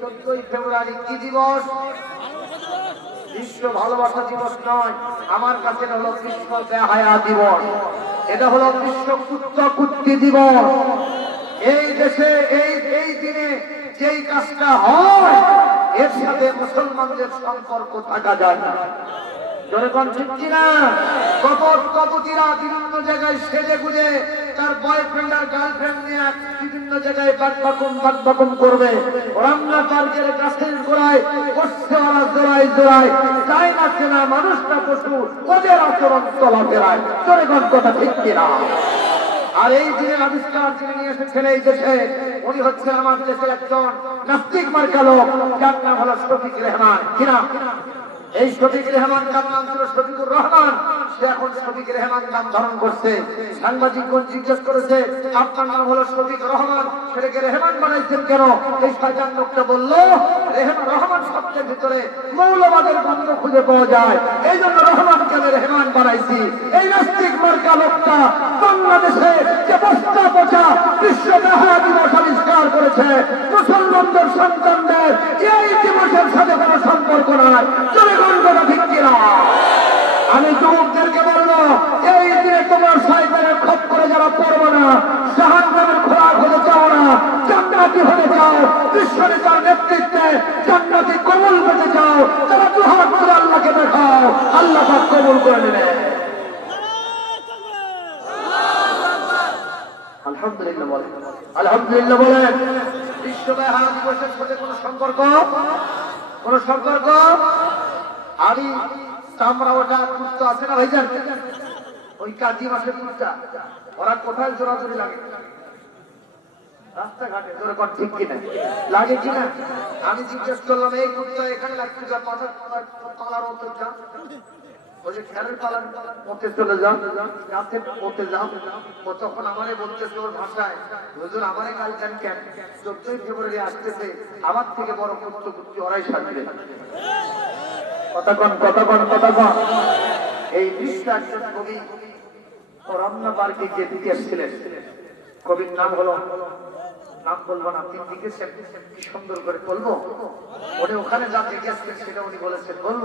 চোদ্দই ফেব্রুয়ারি কি দিবস? বিশ্ব ভালোবাসা দিবস নয়, আমার কাছে হলো বিশ্ব দেহায়া দিবস। এটা হলো বিশ্ব কুত্ত কুত্তি দিবস। এই দেশে, এই এই দিনে যেই কাজটা হয়, এর সাথে মুসলমানদের সম্পর্ক থাকা যায় না। জনগণ ঠিক কিনা? কপট কপতিরা বিভিন্ন জায়গায় সেজে গুজে তার বয়ফ্রেন্ড আর গার্লফ্রেন্ড নিয়ে বিভিন্ন জায়গায় বাকবাকুম বাকবাকুম করবে। রান্না পার্কের গাছের গোড়ায় বসছে ওরা জোড়ায় জোড়ায়। চায় না মানুষটা পশু, ওদের আচরণ চলাফেরায় জনগণ কথা ঠিক কিনা? আর এই দিনের আবিষ্কার যিনি নিয়ে এসেছেন এই দেশে, উনি হচ্ছে আমার দেশের একজন নাস্তিক মার্কা লোক। যার নাম হলো শফিক রেহমান। কিনা? এই শফিক রেহমান নাম ছিল শফিকুর রহমান। সে এখন শফিক রেহমান নাম ধারণ করছে। সাংবাদিকগণ জিজ্ঞেস করেছে, আপনার নাম হলো শফিক রহমান, সেটাকে রেহমান বানাইছেন কেন? এই শয়তান লোকটা বলল, রেহমান, রহমান শব্দের ভিতরে মৌলবাদের গন্ধ খুঁজে পাওয়া যায়। এই জন্য রহমানকে আমি রেহমান বানাইছি। এই নাস্তিক মার্কা লোকটা বাংলাদেশে যে বস্তা পচা বিশ্ব মেহা দিবস আবিষ্কার করেছে, মুসলমানদের সন্তানদের আমি যুবকদেরকে এই দিনে তোমার খপ করে যারা পড়ব না না হতে নেতৃত্বে কবুল তারা করে আল্লাহকে দেখাও, আল্লাহ কবুল করে নেবে। আলহামদুলিল্লাহ বলেন। আলহামদুলিল্লাহ বলেন। সাথে কোনো সম্পর্ক? কোন চামড়া ওটা কুর্তা আছে না ভাইজান? ওই কাজি মাসের কুর্তা ওরা কোথায় জোরাজোরি লাগে? রাস্তাঘাটে লাগে কিনা? আমি জিজ্ঞেস করলাম, এই কুর্তা এখানে লাগছে যা। মধ্যে চলে যাও মধ্যে যাও। ভাষায় আমারে চোদ্দই আসতেছে, আমার থেকে বড় এই বিশ্ব একজন কবি রমনা পার্কে গিয়ে দিকে কবির নাম হলো, নাম বলব না আপনি লিখেছেন, কি সুন্দর করে বলব। ওখানে যা লিখেছিলেন সেটা উনি বলেছেন, বলব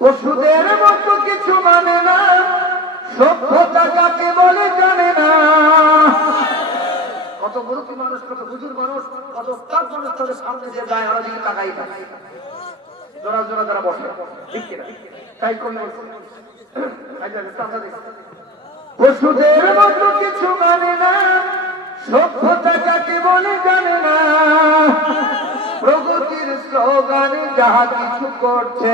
পশুদের মতো কিছু মানে না, সভ্যতা কাকে বলে জানে না। কত মুরুখী মানুষ, কত হুজুর মানুষ, কত মানুষ তাদের সামনে যে যায়, আর দিকে তাকাই জোড়া জোড়া যারা বসে তাই করলে পশুদের মতো কিছু মানে না, সভ্যতা কাকে বলে জানে না। প্রগতির স্লোগানে যাহা কিছু করছে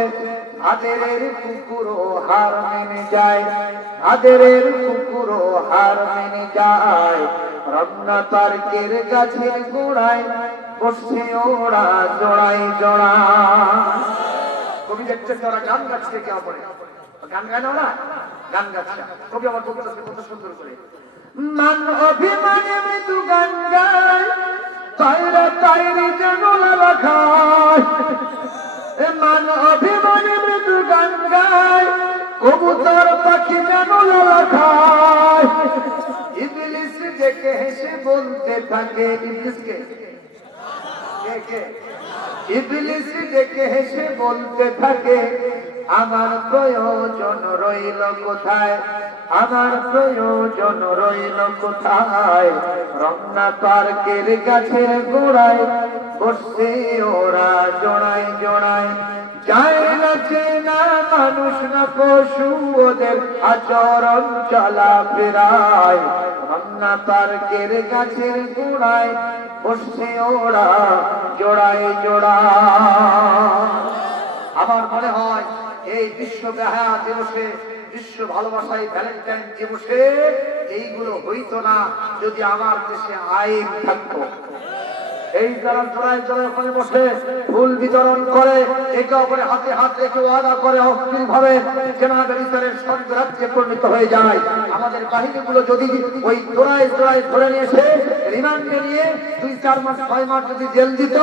আদেরের কুকুরও হার মেনে যায়, আদেরের কুকুরও হার মেনে যায়। রমনা পার্কের গাছের গোড়ায় বসছে ওরা জোড়াই জোড়া কবি দেখছে ওরা গান গাচ্ছে কে পরে গান গায় না গান গাচ্ছে। কবি আমার বলতেছে কত সুন্দর করে। মান অভিমানে মৃদু গান গায় তাইরা তাইরি যেন লালা খায়। এ মান অভিমানে মৃদু গান গায় কবুতর পাখি হেসে বলতে থাকে, আমার প্রয়োজন রইল কোথায়? আমার প্রয়োজন রইল কোথায়? রমনা পার্কের গাছের গোড়ায় বসে ওরা জোড়ায় জোড়ায়। যায় না মানুষ না পশু, ওদের আচরণ চলা ফেরায়। রমনা পার্কের গাছের গোড়ায় বসে ওরা জোড়ায় জোড়া আমার মনে হয় এই বিশ্ব বেহা দিবসে, বিশ্ব ভালোবাসায় ভ্যালেন্টাইন দিবসে এইগুলো হইতো না যদি আমার দেশে আইন থাকতো। এই যারা জোড়ায় জোড়ায় ওখানে বসে ফুল বিতরণ করে, একে অপরে হাতে হাত রেখে ওয়াদা করে অস্থির ভাবে জেনারেল স্বর্গরাজ্যে পরিণত হয়ে যায়। আমাদের বাহিনীগুলো যদি ওই জোড়ায় জোড়ায় ধরে নিয়ে এসে রিমান্ডে নিয়ে দুই, চার মাস, ছয় মাস যদি জেল দিত,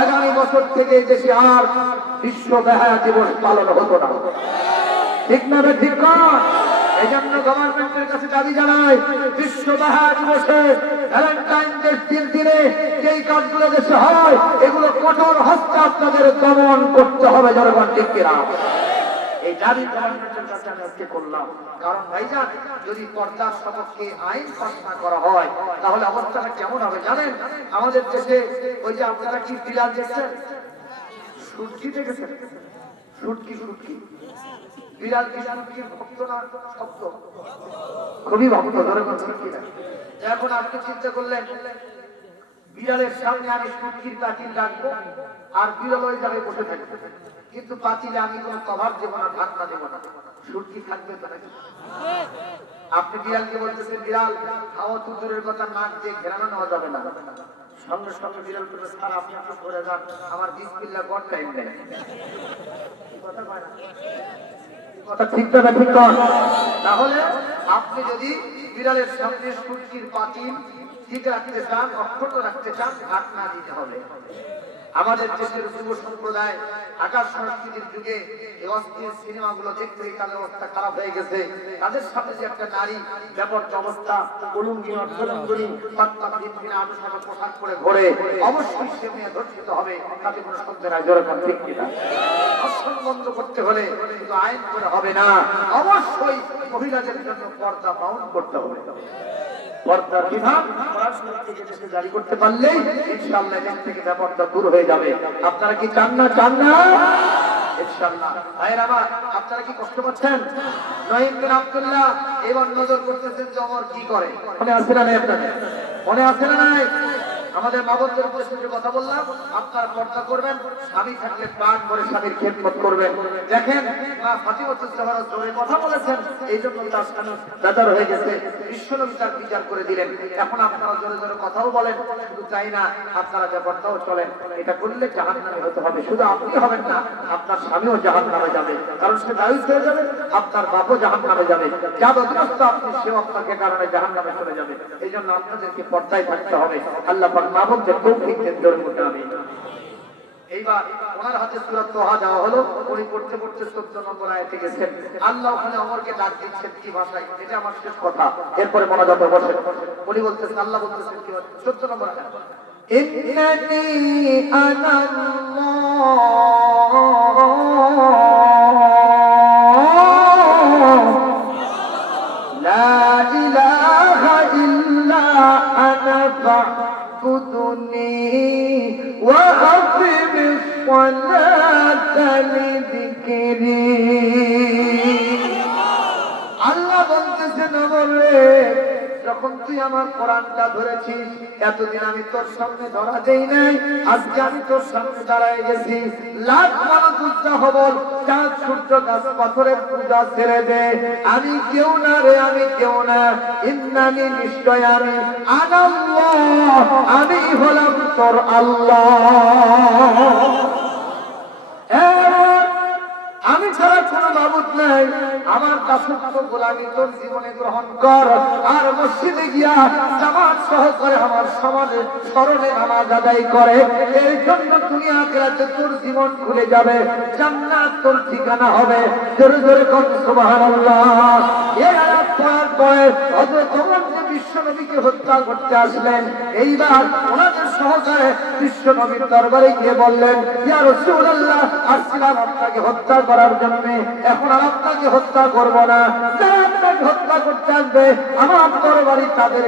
আগামী বছর থেকে দেশে আর বিশ্ব বেহায়া দিবস পালন হতো না। ঠিক না ঠিক কর এই জন্য গভর্নমেন্টের কাছে দাবি জানাই, বিশ্ব বাহা দিবসে ভ্যালেন্টাইন ডে তিন দিনে যেই কাজগুলো দেশে হয়, এগুলো কঠোর হস্তে আপনাদের দমন করতে হবে, জনগণ ঠিক এই দাবি করলাম। কারণ ভাইজান, যদি পর্দার সপক্ষে আইন না করা হয়, তাহলে অবস্থাটা কেমন হবে জানেন? আমাদের দেশে ওই যে আপনারা কি বিলাল দেখছেন? সুটকি দেখেছেন? না খুবই ভক্ত এখন আপনি চিন্তা করলেন, বিড়ালের সামনে আমি সুটকির আর বিড়াল ওই জায়গায় বসে থাকবে। কিন্তু পাতিলে আমি কোনো কভার দেবো না ঢাকনা দেবো না। সুটকি থাকবে আপনি বিড়ালকে বলতেছেন, বিড়াল, খাওয়া তো দূরের কথা, নাক দিয়ে ঘেরানো নেওয়া যাবে না। সঙ্গে সঙ্গে বিড়াল করে স্যার, আপনি একটু করে যান, আমার বিসমিল্লা গড টাইম নেই। কথা। কথা ঠিক কর তাহলে আপনি যদি বিড়ালের সামনে সূর্যির পাতিল ঠিক রাখতে চান, অক্ষত রাখতে চান ঘাট না দিতে হবে আমাদের দেশের যুব সম্প্রদায় আকাশ সংস্কৃতির যুগে এই অস্থির সিনেমাগুলো দেখতে তাদের অবস্থা খারাপ হয়ে গেছে। তাদের সাথে যে একটা নারী ব্যাপক অবস্থা পোশাক করে ঘোরে, অবশ্যই সে মেয়ে ধর্ষিত হবে, তাতে কোনো সন্দেহ নাই ঠিক কিনা? বন্ধ করতে হলে শুধু আইন করে হবে না। অবশ্যই মহিলাদের জন্য পর্দা পালন করতে হবে। বিভাগ জারি করতে ইনশাআল্লাহ এখান থেকে ব্যাপারটা দূর হয়ে যাবে। আপনারা কি চান না? চান না? আপনারা কি কষ্ট পাচ্ছেন? নহিম বিন এবার নজর করতেছেন যে অমর কি করে? মনে আছে না নাই আপনাদের? মনে আছে না নাই? আমাদের বাবদের উদ্দেশ্যে কথা বললাম, আপনার পর্দা করবেন, স্বামী থাকলে প্রাণ করে স্বামীর খেদমত করবেন। দেখেন কথা বলেছেন এই জন্য তার স্বামী বেজার হয়ে গেছে। বিশ্বনবী তার বিচার করে দিলেন। এখন আপনারা জোরে জোরে কথাও বলেন, শুধু তাই না, আপনারা ব্যাপারটাও চলেন, এটা করলে জাহান নামে হতে হবে। শুধু আপনি হবেন না, আপনার স্বামীও জাহান নামে যাবে। কারণ সে দায়িত্ব হয়ে যাবে, আপনার বাপও জাহান নামে যাবে। যা অধীনস্থ আপনি, সেও আপনাকে কারণে জাহান নামে চলে যাবে। এই জন্য আপনাদেরকে পর্দায় থাকতে হবে। আল্লাহ পাক মা বলতে তৌফিক দেন জোরে মধ্যে আমি এইবার ওনার হাতে সুরাত তোহা দেওয়া হলো উনি পড়তে পড়তে চোদ্দ নম্বর আয়াতে গেছেন আল্লাহ ওখানে অমরকে ডাক দিচ্ছেন কি ভাষায় এটা আমার শেষ কথা এরপরে মনোযোগ বসেন উনি বলতেছেন আল্লাহ বলতেছেন কি চোদ্দ নম্বর আয়াত إنني أنا الله কোরআনটা ধরেছিস এতদিন আমি তোর সামনে ধরা দেই নাই, আজকে আমি তোর সামনে দাঁড়ায় গেছি। লাখ মানুষ পূজা হবল চাঁদ, সূর্য, গাছ, পাথরের পূজা ছেড়ে দে। আমি কেউ না রে, আমি কেউ না, ইন্নানি নিশ্চয় আমি আনাল্লাহ, আমি হলাম তোর আল্লাহ। ছাড়া কোনো নাই। আমার দাসত্ব গোলামি তোর জীবনে গ্রহণ কর। আর মসজিদে গিয়া আমার সমাজে স্মরণে করে। এই জন্য তোর জীবন খুলে যাবে। জান্নাত তোর ঠিকানা হবে। জোরে জোরে কর, সুবহানাল্লাহ। এই আয়াত পড়ার যে হত্যা করতে আসলেন। এইবার ওনাদের সহকারে বিশ্ব নবীর দরবারে গিয়ে বললেন আসছিলাম আপনাকে হত্যা করার জন্য। এখন আর আপনাকে হত্যা করব না। আমার তাদের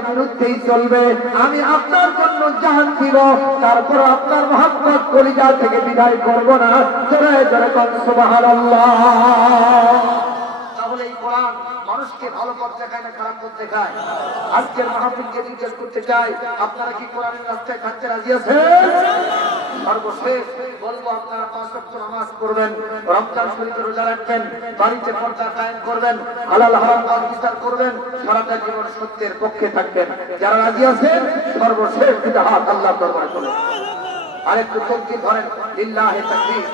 চলবে। আমি আপনার জন্য জাহান দিব। তারপর আপনার মহাব্বত কলিজা থেকে বিদায় করব না। মানুষকে ভালো পথ দেখায় না, খারাপ পথ দেখায় আজকের মাহফিলকে জিজ্ঞেস করতে চাই, আপনারা কি কোরআনের রাস্তায় থাকতে রাজি আছেন? সর্বশেষ বলব, আপনারা পাঁচ নামাজ রমজান রোজা রাখবেন, বাড়িতে পর্দা কায়েম করবেন, হালাল হারাম বিচার করবেন, সারাটা জীবন সত্যের পক্ষে থাকবেন। যারা রাজি আছেন, সর্বশেষ দুটা হাত আল্লাহ দরবারে তোলে আরেকটু শক্তি ধরেন, লিল্লাহে তাকবীর।